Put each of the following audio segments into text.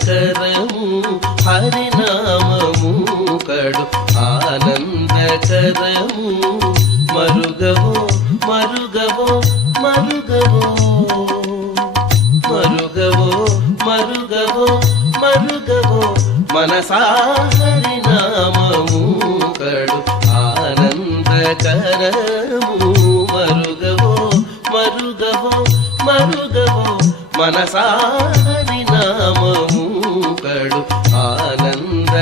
ఆనందకరము హరినామము కడు ఆనందకరము మరుగవో మరుగవో మరుగవో మరుగవో మరుగవో మరుగవో మనసా హరినామము కడు ఆనందకరము మరుగవో మరుగవో మరుగవో మనసా హరినామము కడు ఆనందకరము.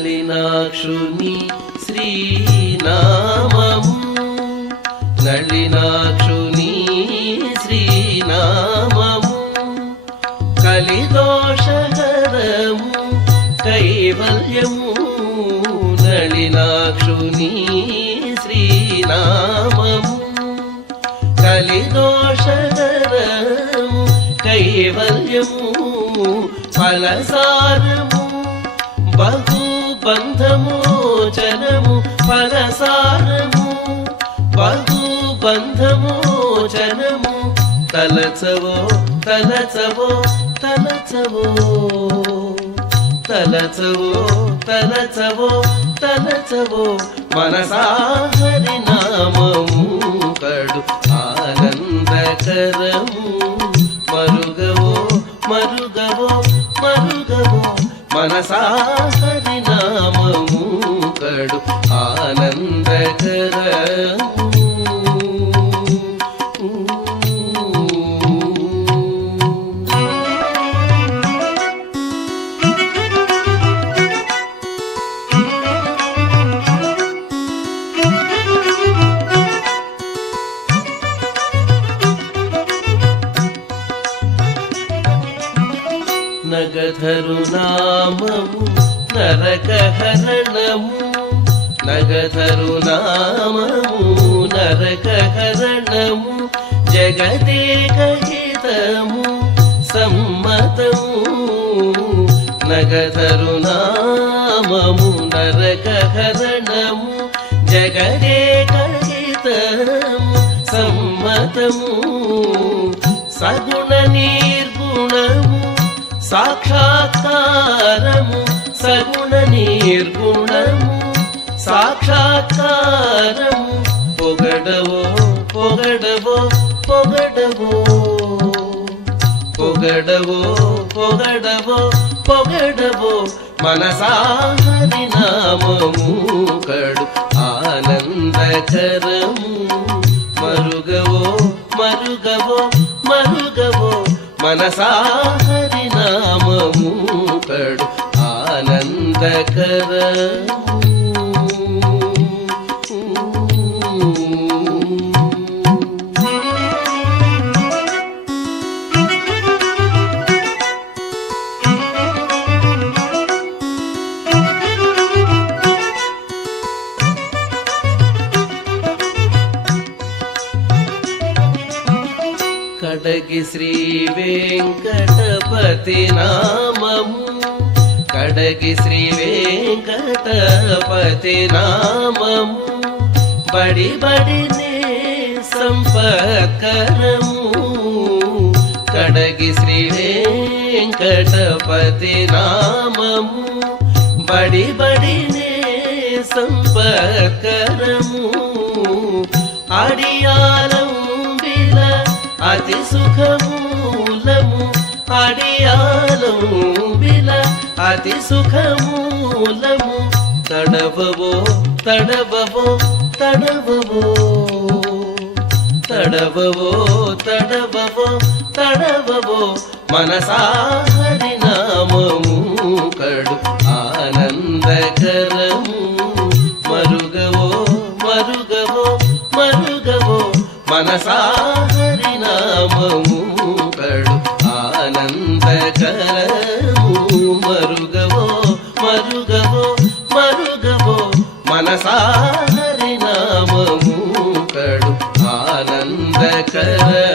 నళినాక్షుని శ్రీనామము నళినాక్షుని శ్రీనామము కలిదోషహరము కైవల్యము నళినాక్షుని శ్రీనామము కలిదోషహరము కైవల్యము ఫలసారము బహు బంధమోచనము ఫలసారము బహు బంధమోచనము తలచవో తలచవో తలచవో తలచవో తలచవో తలచవో మనసా హరినామము కడు ఆనందకరము మరుగవో మరుగవో మరుగవో మనసా హరినామము కడు ఆనందకరము. నగధరు నామము నరకహరణము నగధరు నామము నరకహరణము జగదేకహితము సమ్మతము నగధరు నామము నరకహరణము జగదేకహితము సమ్మతము సగుణ నిర్గుణము సాక్షాత్కారము సగుణ నిర్గుణము సాక్షాత్కారము పొగడవో పొగడవో పొగడవో పొగడవో పొగడవో పొగడవో మనసా హరినామము కడు ఆనందకరము మరుగవో మరుగవో మరుగవో మనసా హరినామము కడు ఆనందకరము. కడగి శ్రీ వెంకటపతి నామము కడగి శ్రీ వెంకటపతి నామము బడి బడినే సంపత్కరము కడగి శ్రీ వెంకటపతి నామము బడి బడినే సంపత్కరము అడియాలం అతి సుఖమూలము అడియాలం బిల అతి సుఖమూలము తడవవో తడవవో తడవవో తడవవో తడవవో తడవవో మనసా హరినామము కడు ఆనందకరము మరుగవో మరుగవో మరుగవో మనసా హరినామము కడు ఆనందకరము మరుగవో మరుగవో మరుగవో మనసా హరినామము ಶರಣು